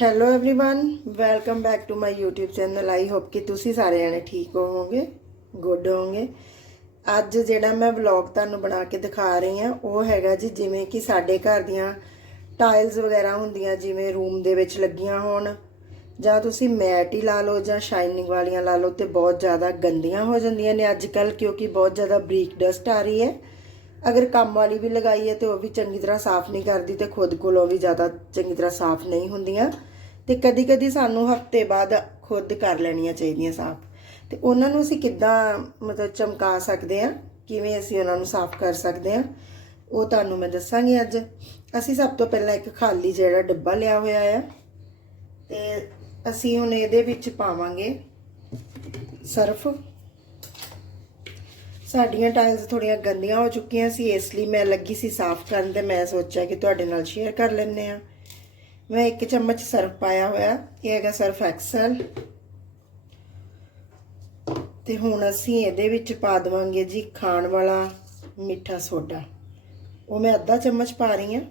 hello everyone welcome back to my YouTube channel I hope ਕਿ ਤੁਸੀਂ ਸਾਰੇ ਜਣੇ ਠੀਕ ਹੋਵੋਗੇ ਗੁੱਡ ਹੋਵੋਗੇ ਅੱਜ ਜਿਹੜਾ ਮੈਂ ਵਲੌਗ ਤੁਹਾਨੂੰ ਬਣਾ ਕੇ ਦਿਖਾ ਰਹੀ ਹਾਂ ਉਹ ਹੈਗਾ ਜੀ ਜਿਵੇਂ ਕਿ ਸਾਡੇ ਘਰ ਦੀਆਂ ਟਾਈਲਸ ਵਗੈਰਾ ਹੁੰਦੀਆਂ ਜਿਵੇਂ ਰੂਮ ਦੇ ਵਿੱਚ ਲੱਗੀਆਂ ਹੋਣ ਜਾਂ ਤੁਸੀਂ ਮੈਟ ਹੀ ਲਾ ਲਓ ਜਾਂ ਸ਼ਾਈਨਿੰਗ ਵਾਲੀਆਂ ਲਾ ਲਓ ਤੇ ਬਹੁਤ ਜ਼ਿਆਦਾ ਗੰਦੀਆਂ ਹੋ ਜਾਂਦੀਆਂ ਨੇ ਅੱਜ ਕੱਲ ਕਿਉਂਕਿ ਬਹੁਤ ਜ਼ਿਆਦਾ ਬਰੀਕ ਡਸਟ ਆ ਰਹੀ ਹੈ ਅਗਰ ਕੰਮ ਵਾਲੀ ਵੀ ਲਗਾਈ ਹੈ ਤੇ ਉਹ ਵੀ ਚੰਗੀ ਤਰ੍ਹਾਂ ਸਾਫ਼ ਨਹੀਂ ਕਰਦੀ ਤੇ ਖੁਦ ਕੋਲੋਂ ਵੀ ਜ਼ਿਆਦਾ ਚੰਗੀ ਤਰ੍ਹਾਂ ਸਾਫ਼ ਨਹੀਂ ਹੁੰਦੀਆਂ ਤੇ ਕਦੀ ਕਦੀ ਸਾਨੂੰ ਹਫ਼ਤੇ ਬਾਅਦ ਖੁਦ ਕਰ ਲੈਣੀਆਂ ਚਾਹੀਦੀਆਂ ਸਾਫ਼। ਤੇ ਉਹਨਾਂ ਨੂੰ ਅਸੀਂ ਕਿੱਦਾਂ ਮਤਲਬ ਚਮਕਾ ਸਕਦੇ ਆ ਕਿਵੇਂ ਅਸੀਂ ਉਹਨਾਂ ਨੂੰ ਸਾਫ਼ ਕਰ ਸਕਦੇ ਆ ਉਹ ਤੁਹਾਨੂੰ ਮੈਂ ਦੱਸਾਂਗੀ ਅੱਜ। ਅਸੀਂ ਸਭ ਤੋਂ ਪਹਿਲਾਂ ਇੱਕ ਖਾਲੀ ਜਿਹੜਾ ਡੱਬਾ ਲਿਆ ਹੋਇਆ ਆ। ਤੇ ਅਸੀਂ ਹੁਣ ਇਹਦੇ ਵਿੱਚ ਪਾਵਾਂਗੇ ਸਰਫ। ਸਾਡੀਆਂ ਟਾਈਲਸ ਥੋੜੀਆਂ ਗੰਦੀਆਂ ਹੋ ਚੁੱਕੀਆਂ ਸੀ, ਇਸ ਲਈ ਮੈਂ ਲੱਗੀ ਸੀ ਸਾਫ਼ ਕਰਨ ਤੇ ਮੈਂ ਸੋਚਿਆ ਕਿ ਤੁਹਾਡੇ ਨਾਲ ਸ਼ੇਅਰ ਕਰ ਲੈਂਦੇ ਆ ਮੈਂ ਇੱਕ ਚਮਚ ਸਰਫ ਪਾਇਆ ਹੋਇਆ, ਇਹ ਹੈਗਾ ਸਰਫ ਐਕਸਲ। ਤੇ ਹੁਣ ਅਸੀਂ ਇਹਦੇ ਵਿੱਚ ਪਾ ਦਵਾਂਗੇ ਜੀ ਖਾਣ ਵਾਲਾ ਮਿੱਠਾ ਸੋਡਾ। ਉਹ ਮੈਂ ਅੱਧਾ ਚਮਚ ਪਾ ਰਹੀ ਹਾਂ।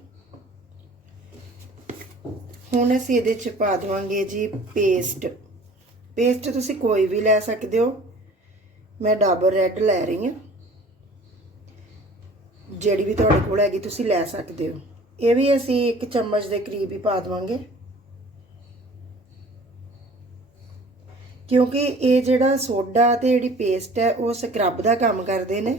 ਹੁਣ ਅਸੀਂ ਇਹਦੇ ਚ ਪਾ ਦਵਾਂਗੇ ਜੀ ਪੇਸਟ। ਪੇਸਟ ਤੁਸੀਂ ਕੋਈ ਵੀ ਲੈ ਸਕਦੇ ਹੋ। ਮੈਂ ਡਾਬਰ ਰੈੱਡ ਲੈ ਰਹੀ ਹਾਂ। ਜਿਹੜੀ ਵੀ ਤੁਹਾਡੇ ਕੋਲ ਹੈਗੀ ਤੁਸੀਂ ਲੈ ਸਕਦੇ ਹੋ। ਇਹ ਵੀ ਅਸੀਂ ਇੱਕ ਚਮਚ ਦੇ ਕਰੀਬ ਹੀ ਪਾ ਦਵਾਂਗੇ। ਕਿਉਂਕਿ ਇਹ ਜਿਹੜਾ ਸੋਡਾ ਤੇ ਜਿਹੜੀ ਪੇਸਟ ਹੈ, ਉਹ ਸਕਰਬ ਦਾ ਕੰਮ ਕਰਦੇ ਨੇ।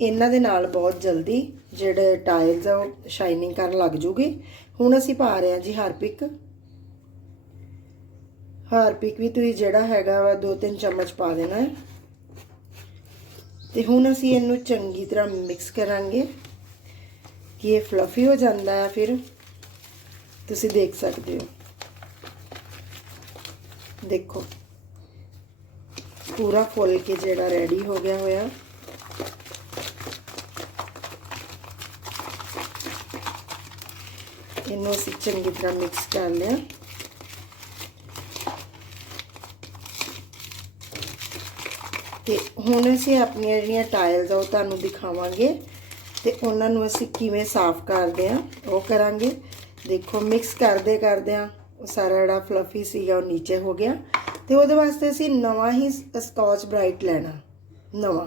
ਇਹਨਾਂ ਦੇ ਨਾਲ ਬਹੁਤ ਜਲਦੀ ਜਿਹੜੇ ਟਾਇਲਸ ਆ, ਉਹ ਸ਼ਾਈਨਿੰਗ ਕਰਨ ਲੱਗ ਜੂਗੀ। ਹੁਣ ਅਸੀਂ ਪਾ ਰਹੇ ਹਾਂ ਜੀ ਹਾਰਪਿਕ। ਹਾਰਪਿਕ ਵੀ ਤੁਸੀਂ ਜਿਹੜਾ ਹੈਗਾ ਵਾ 2-3 ਚਮਚ ਪਾ ਦੇਣਾ ਹੈ। ਤੇ ਹੁਣ ਅਸੀਂ ਇਹਨੂੰ ਚੰਗੀ ਤਰ੍ਹਾਂ ਮਿਕਸ ਕਰਾਂਗੇ। ਕਿ ਇਹ ਫਲਫੀ ਹੋ ਜਾਂਦਾ ਹੈ ਫਿਰ ਤੁਸੀਂ ਦੇਖ ਸਕਦੇ ਹੋ ਦੇਖੋ ਪੂਰਾ ਫੁੱਲ ਕੇ ਜਿਹੜਾ ਰੈਡੀ ਹੋ ਗਿਆ ਹੋਇਆ ਇਹਨੂੰ ਅਸੀਂ ਚੰਗੀ ਤਰ੍ਹਾਂ ਮਿਕਸ ਕਰ ਲਿਆ ਤੇ ਹੁਣ ਅਸੀਂ ਆਪਣੀਆਂ ਜਿਹੜੀਆਂ ਟਾਇਲਸ ਆ ਉਹ ਤੁਹਾਨੂੰ ਦਿਖਾਵਾਂਗੇ ਤੇ ਉਹਨਾਂ ਨੂੰ ਅਸੀਂ ਕਿਵੇਂ ਸਾਫ਼ ਕਰਦੇ ਆ ਉਹ ਕਰਾਂਗੇ। ਦੇਖੋ ਮਿਕਸ ਕਰਦੇ ਕਰਦੇ ਆ ਉਹ ਸਾਰਾ ਜਿਹੜਾ ਫਲਫੀ ਸੀਗਾ ਉਹ ਨੀਚੇ ਹੋ ਗਿਆ। ਤੇ ਉਹਦੇ ਵਾਸਤੇ ਅਸੀਂ ਨਵਾਂ ਹੀ ਸਕਾਚ ਬ੍ਰਾਈਟ ਲੈਣਾ, ਨਵਾਂ।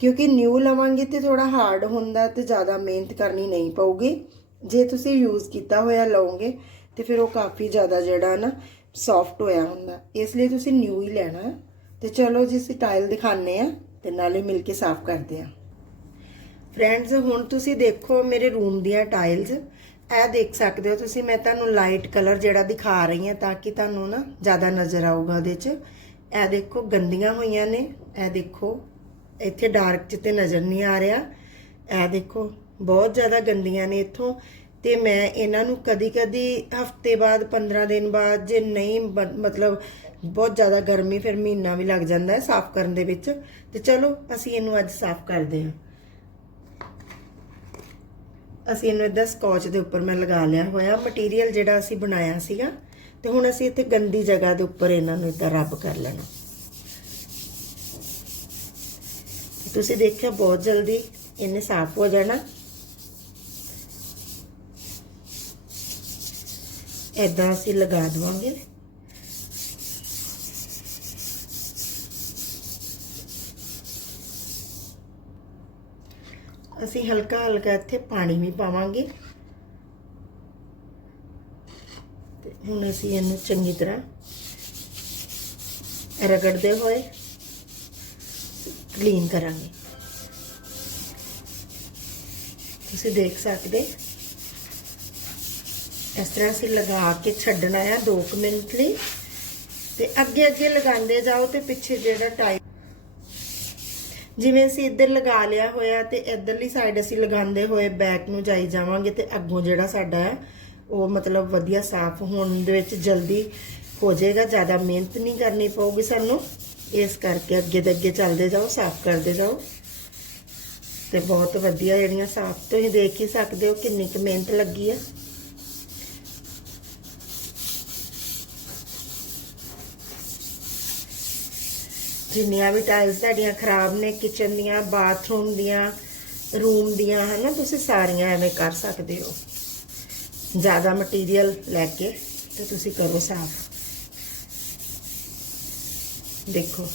ਕਿਉਂਕਿ ਨਿਊ ਲਵਾਂਗੇ ਤੇ ਥੋੜਾ ਹਾਰਡ ਹੁੰਦਾ ਤੇ ਜ਼ਿਆਦਾ ਮਿਹਨਤ ਕਰਨੀ ਨਹੀਂ ਪਊਗੀ। ਜੇ ਤੁਸੀਂ ਯੂਜ਼ ਕੀਤਾ ਹੋਇਆ ਲਓਗੇ, ਤੇ ਫਿਰ ਉਹ ਕਾਫੀ ਜ਼ਿਆਦਾ ਜਿਹੜਾ ਨਾ ਸੌਫਟ ਹੋਇਆ ਹੁੰਦਾ। ਇਸ ਲਈ ਤੁਸੀਂ ਨਿਊ ਹੀ ਲੈਣਾ। ਤੇ ਚਲੋ ਜੀ, ਅਸੀਂ ਟਾਇਲ ਦਿਖਾਣੇ ਆ ਤੇ ਨਾਲੇ ਮਿਲ ਕੇ ਸਾਫ਼ ਕਰਦੇ ਆ ਫਰੈਂਡਸ ਹੁਣ ਤੁਸੀਂ ਦੇਖੋ ਮੇਰੇ ਰੂਮ ਦੀਆਂ ਟਾਈਲਸ ਇਹ ਦੇਖ ਸਕਦੇ ਹੋ ਤੁਸੀਂ, ਮੈਂ ਤੁਹਾਨੂੰ ਲਾਈਟ ਕਲਰ ਜਿਹੜਾ ਦਿਖਾ ਰਹੀ ਹਾਂ ਤਾਂ ਕਿ ਤੁਹਾਨੂੰ ਨਾ ਜ਼ਿਆਦਾ ਨਜ਼ਰ ਆਊਗਾ ਉਹਦੇ 'ਚ। ਇਹ ਦੇਖੋ ਗੰਦੀਆਂ ਹੋਈਆਂ ਨੇ। ਇਹ ਦੇਖੋ, ਇੱਥੇ ਡਾਰਕ 'ਚ ਤੇ ਨਜ਼ਰ ਨਹੀਂ ਆ ਰਿਹਾ। ਇਹ ਦੇਖੋ, ਬਹੁਤ ਜ਼ਿਆਦਾ ਗੰਦੀਆਂ ਨੇ ਇੱਥੋਂ। ਤੇ ਮੈਂ ਇਹਨਾਂ ਨੂੰ ਕਦੀ-ਕਦੀ ਹਫ਼ਤੇ ਬਾਅਦ 15 ਦਿਨ ਬਾਅਦ ਜੇ ਨਹੀਂ ਬ- ਮਤਲਬ ਬਹੁਤ ਜ਼ਿਆਦਾ ਗਰਮੀ, ਫਿਰ ਮਹੀਨਾ ਵੀ ਲੱਗ ਜਾਂਦਾ ਹੈ ਸਾਫ਼ ਕਰਨ ਦੇ ਵਿੱਚ। ਤੇ ਚਲੋ, ਅਸੀਂ ਇਹਨੂੰ ਅੱਜ ਸਾਫ਼ ਕਰਦੇ ਹਾਂ। ਅਸੀਂ ਇਹਨੂੰ ਇਦਾਂ ਸਕotch ਦੇ ਉੱਪਰ ਮੈਂ ਲਗਾ ਲਿਆ ਹੋਇਆ ਮਟੀਰੀਅਲ ਜਿਹੜਾ ਅਸੀਂ ਬਣਾਇਆ ਸੀਗਾ, ਤੇ ਹੁਣ ਅਸੀਂ ਇੱਥੇ ਗੰਦੀ ਜਗ੍ਹਾ ਦੇ ਉੱਪਰ ਇਹਨਾਂ ਨੂੰ ਇਦਾਂ ਰੱਬ ਕਰ ਲੈਣਾ। ਤੁਸੀਂ ਦੇਖਿਆ ਬਹੁਤ ਜਲਦੀ ਇਹਨੇ ਸਾਫ਼ ਹੋ ਜਾਣਾ। ਇਦਾਂ ਅਸੀਂ ਲਗਾ ਦਵਾਂਗੇ। ਅਸੀਂ ਹਲਕਾ ਹਲਕਾ ਇੱਥੇ ਪਾਣੀ ਵੀ ਪਾਵਾਂਗੇ। ਤੇ ਹੁਣ ਅਸੀਂ ਇਹਨੂੰ ਚੰਗੀ ਤਰ੍ਹਾਂ ਰਗੜਦੇ ਹੋਏ ਕਲੀਨ ਕਰਾਂਗੇ। ਤੁਸੀਂ ਦੇਖ ਸਕਦੇ? ਇਸ ਤਰ੍ਹਾਂ ਅਸੀਂ ਲਗਾ ਕੇ ਛੱਡਣਾ ਹੈ 2 ਮਿੰਟ ਲਈ। ਤੇ ਅੱਗੇ ਅੱਗੇ ਲਗਾਉਂਦੇ ਜਾਓ ਤੇ ਪਿੱਛੇ ਜਿਹੜਾ ਟਾਈਮ ਜਿਵੇਂ ਅਸੀਂ ਇੱਧਰ ਲਗਾ ਲਿਆ ਹੋਇਆ ਤੇ ਇੱਧਰਲੀ ਸਾਈਡ ਅਸੀਂ ਲਗਾਉਂਦੇ ਹੋਏ ਬੈਕ ਨੂੰ ਜਾਈ ਜਾਵਾਂਗੇ ਤੇ ਅੱਗੋਂ ਜਿਹੜਾ ਸਾਡਾ ਹੈ, ਉਹ ਮਤਲਬ ਵਧੀਆ ਸਾਫ਼ ਹੋਣ ਦੇ ਵਿੱਚ ਜਲਦੀ ਹੋ ਜਾਏਗਾ, ਜ਼ਿਆਦਾ ਮਿਹਨਤ ਨਹੀਂ ਕਰਨੀ ਪਊਗੀ ਸਾਨੂੰ। ਇਸ ਕਰਕੇ ਅੱਗੇ ਦੇ ਅੱਗੇ ਚੱਲਦੇ ਜਾਓ, ਸਾਫ਼ ਕਰਦੇ ਜਾਓ। ਤੇ ਬਹੁਤ ਵਧੀਆ ਜਿਹੜੀਆਂ ਸਾਫ਼ ਤੁਸੀਂ ਦੇਖ ਹੀ ਸਕਦੇ ਹੋ ਕਿੰਨੀ ਕੁ ਮਿਹਨਤ ਲੱਗੀ ਆ ਜਿੰਨੀਆਂ ਵੀ ਟਾਈਲਸ ਤੁਹਾਡੀਆਂ ਖਰਾਬ ਨੇ ਕਿਚਨ ਦੀਆਂ ਬਾਥਰੂਮ ਦੀਆਂ ਰੂਮ ਦੀਆਂ, ਹਨਾ, ਤੁਸੀਂ ਸਾਰੀਆਂ ਐਵੇਂ ਕਰ ਸਕਦੇ ਹੋ। ਜ਼ਿਆਦਾ ਮਟੀਰੀਅਲ ਲੈ ਕੇ ਤੇ ਤੁਸੀਂ ਕਰੋ ਸਾਫ਼। ਦੇਖੋ।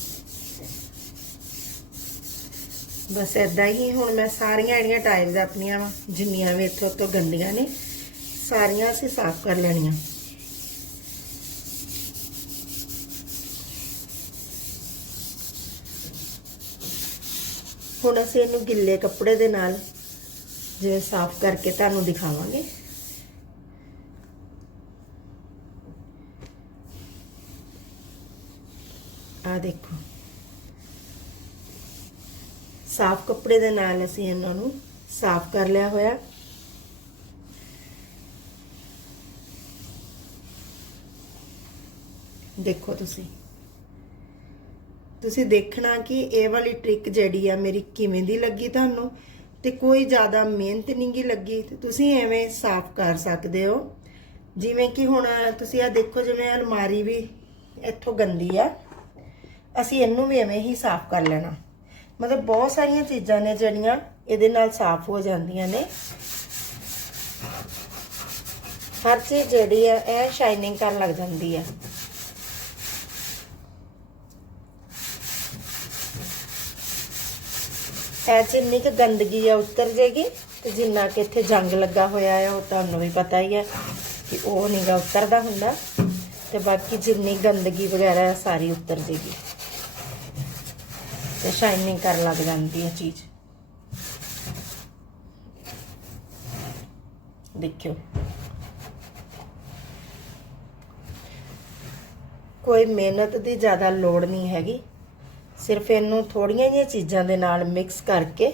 ਬਸ ਏਦਾਂ ਹੀ ਹੁਣ ਮੈਂ ਸਾਰੀਆਂ ਜਿਹੜੀਆਂ ਟਾਈਲਸ ਆਪਣੀਆਂ ਵਾ, ਜਿੰਨੀਆਂ ਵੀ ਇੱਥੋਂ ਤੋਂ ਗੰਦੀਆਂ ਨੇ, ਸਾਰੀਆਂ ਅਸੀਂ ਸਾਫ਼ ਕਰ ਲੈਣੀਆਂ। ਹੁਣ ਅਸੀਂ ਇਹਨੂੰ ਗਿੱਲੇ ਕੱਪੜੇ ਦੇ ਨਾਲ ਜਿਵੇਂ ਸਾਫ਼ ਕਰਕੇ ਤੁਹਾਨੂੰ ਦਿਖਾਵਾਂਗੇ। ਆ ਦੇਖੋ। ਸਾਫ਼ ਕੱਪੜੇ ਦੇ ਨਾਲ ਅਸੀਂ ਇਹਨਾਂ ਨੂੰ ਸਾਫ਼ ਕਰ ਲਿਆ ਹੋਇਆ। ਦੇਖੋ ਤੁਸੀਂ। ਤੁਸੀਂ ਦੇਖਣਾ ਕਿ ਇਹ ਵਾਲੀ ਟ੍ਰਿਕ ਜਿਹੜੀ ਆ, ਮੇਰੀ ਕਿਵੇਂ ਦੀ ਲੱਗੀ ਤੁਹਾਨੂੰ ਤੇ ਕੋਈ ਜ਼ਿਆਦਾ ਮਿਹਨਤ ਨਹੀਂ ਗੀ ਲੱਗੀ, ਤੇ ਤੁਸੀਂ ਐਵੇਂ ਸਾਫ਼ ਕਰ ਸਕਦੇ ਹੋ। ਜਿਵੇਂ ਕਿ ਹੁਣ ਤੁਸੀਂ ਆ ਦੇਖੋ, ਜਿਵੇਂ ਅਲਮਾਰੀ ਵੀ ਇੱਥੋਂ ਗੰਦੀ ਆ, ਅਸੀਂ ਇਹਨੂੰ ਵੀ ਐਵੇਂ ਹੀ ਸਾਫ਼ ਕਰ ਲੈਣਾ। ਮਤਲਬ ਬਹੁਤ ਸਾਰੀਆਂ ਚੀਜ਼ਾਂ ਨੇ ਜਿਹੜੀਆਂ ਇਹਦੇ ਨਾਲ ਸਾਫ਼ ਹੋ ਜਾਂਦੀਆਂ ਨੇ। ਹਰ ਚੀਜ਼ ਜਿਹੜੀ ਆ, ਇਹ ਸ਼ਾਈਨਿੰਗ ਕਰਨ ਲੱਗ ਜਾਂਦੀ ਆ। ਇਹ ਜਿੰਨੀ ਕੁ ਗੰਦਗੀ ਆ ਉਤਰ ਜੇਗੀ ਤੇ ਜਿੰਨਾ ਕਿ ਇੱਥੇ ਜੰਗ ਲੱਗਾ ਹੋਇਆ ਆ, ਉਹ ਤੁਹਾਨੂੰ ਵੀ ਪਤਾ ਹੀ ਹੈ ਕਿ ਉਹ ਨਹੀਂਗਾ ਉਤਰਦਾ ਹੁੰਦਾ। ਤੇ ਬਾਕੀ ਜਿੰਨੀ ਗੰਦਗੀ ਵਗੈਰਾ ਆ, ਸਾਰੀ ਉਤਰ ਜੇਗੀ। ਤੇ ਸ਼ਾਈਨਿੰਗ ਕਰਨ ਲੱਗ ਜਾਂਦੀ ਹੈ ਚੀਜ਼। ਦੇਖਿਓ। ਕੋਈ ਮਿਹਨਤ ਦੀ ਜ਼ਿਆਦਾ ਲੋੜ ਨਹੀਂ ਹੈਗੀ। ਸਿਰਫ ਇਹਨੂੰ ਥੋੜੀਆਂ ਜਿਹੀਆਂ ਚੀਜ਼ਾਂ ਦੇ ਨਾਲ ਮਿਕਸ ਕਰਕੇ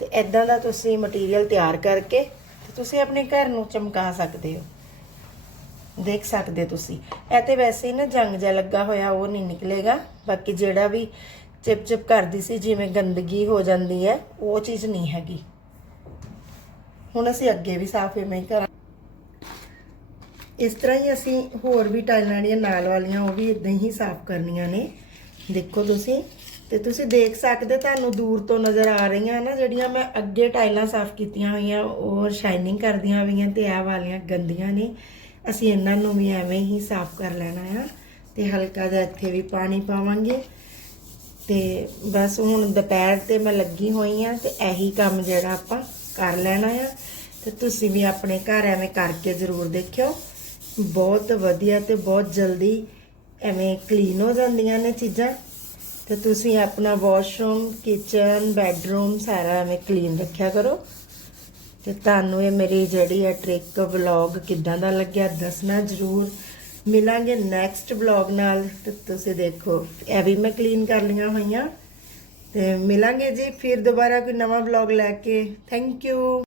ਤੇ ਇਦਾਂ ਦਾ ਤੁਸੀਂ ਮਟੀਰੀਅਲ ਤਿਆਰ ਕਰਕੇ ਤੇ ਤੁਸੀਂ ਆਪਣੇ ਘਰ ਨੂੰ ਚਮਕਾ ਸਕਦੇ ਹੋ। ਦੇਖ ਸਕਦੇ ਹੋ ਤੁਸੀਂ। ਇਹ ਤੇ ਵੈਸੇ ਹੀ ਨਾ ਜੰਗ ਜਿਹਾ ਲੱਗਾ ਹੋਇਆ, ਉਹ ਨਹੀਂ ਨਿਕਲੇਗਾ। ਬਾਕੀ ਜਿਹੜਾ ਵੀ ਚਿਪ ਚਿਪ ਕਰਦੀ ਸੀ, ਜਿਵੇਂ ਗੰਦਗੀ ਹੋ ਜਾਂਦੀ ਹੈ, ਉਹ ਚੀਜ਼ ਨਹੀਂ ਹੈਗੀ। ਹੁਣ ਅਸੀਂ ਅੱਗੇ ਵੀ ਸਾਫ਼ ਇਵੇਂ ਹੀ ਕਰਾਂ ਇਸ ਤਰ੍ਹਾਂ ਹੀ ਅਸੀਂ ਹੋਰ ਵੀ ਟਾਈਲਾਂ ਜਿਹੜੀਆਂ ਨਾਲ ਵਾਲੀਆਂ, ਉਹ ਵੀ ਇਦਾਂ ਹੀ ਸਾਫ਼ ਕਰਨੀਆਂ ਨੇ। ਦੇਖੋ ਤੁਸੀਂ, ਤੇ ਤੁਸੀਂ ਦੇਖ ਸਕਦੇ ਤੁਹਾਨੂੰ ਦੂਰ ਤੋਂ ਨਜ਼ਰ ਆ ਰਹੀਆਂ ਨਾ, ਜਿਹੜੀਆਂ ਮੈਂ ਅੱਗੇ ਟਾਈਲਾਂ ਸਾਫ਼ ਕੀਤੀਆਂ ਹੋਈਆਂ ਉਹ ਸ਼ਾਈਨਿੰਗ ਕਰਦੀਆਂ ਹੋਈਆਂ ਤੇ ਇਹ ਵਾਲੀਆਂ ਗੰਦੀਆਂ ਨੇ। ਅਸੀਂ ਇਹਨਾਂ ਨੂੰ ਵੀ ਐਵੇਂ ਹੀ ਸਾਫ਼ ਕਰ ਲੈਣਾ ਆ, ਤੇ ਹਲਕਾ ਜਿਹਾ ਇੱਥੇ ਵੀ ਪਾਣੀ ਪਾਵਾਂਗੇ। ਤੇ ਬਸ ਹੁਣ ਦੁਪਹਿਰ ਤੇ ਮੈਂ ਲੱਗੀ ਹੋਈ ਆ, ਤੇ ਇਹੀ ਕੰਮ ਜਿਹੜਾ ਆਪਾਂ ਕਰ ਲੈਣਾ ਆ। ਤੇ ਤੁਸੀਂ ਵੀ ਆਪਣੇ ਘਰ ਐਵੇਂ ਕਰਕੇ ਜ਼ਰੂਰ ਦੇਖਿਓ। ਬਹੁਤ ਵਧੀਆ ਤੇ ਬਹੁਤ ਜਲਦੀ ਐਵੇਂ ਕਲੀਨ ਹੋ ਜਾਂਦੀਆਂ ਨੇ ਚੀਜ਼ਾਂ। ਤੇ ਤੁਸੀਂ ਆਪਣਾ ਵਾਸ਼ਰੂਮ ਕਿਚਨ ਬੈੱਡਰੂਮ ਸਾਰਾ ਐਵੇਂ ਕਲੀਨ ਰੱਖਿਆ ਕਰੋ। ਤੇ ਤੁਹਾਨੂੰ ਇਹ ਮੇਰੀ ਜਿਹੜੀ ਹੈ ਟ੍ਰਿਕ ਵਲੌਗ ਕਿੱਦਾਂ ਦਾ ਲੱਗਿਆ ਦੱਸਣਾ ਜ਼ਰੂਰ। ਮਿਲਾਂਗੇ ਨੈਕਸਟ ਵਲੌਗ ਨਾਲ। ਤੇ ਤੁਸੀਂ ਦੇਖੋ, ਇਹ ਵੀ ਮੈਂ ਕਲੀਨ ਕਰ ਲਈਆਂ ਹੋਈਆਂ। ਤੇ ਮਿਲਾਂਗੇ ਜੀ, ਫਿਰ ਦੁਬਾਰਾ ਕੋਈ ਨਵਾਂ ਵਲੌਗ ਲੈ ਕੇ। Thank you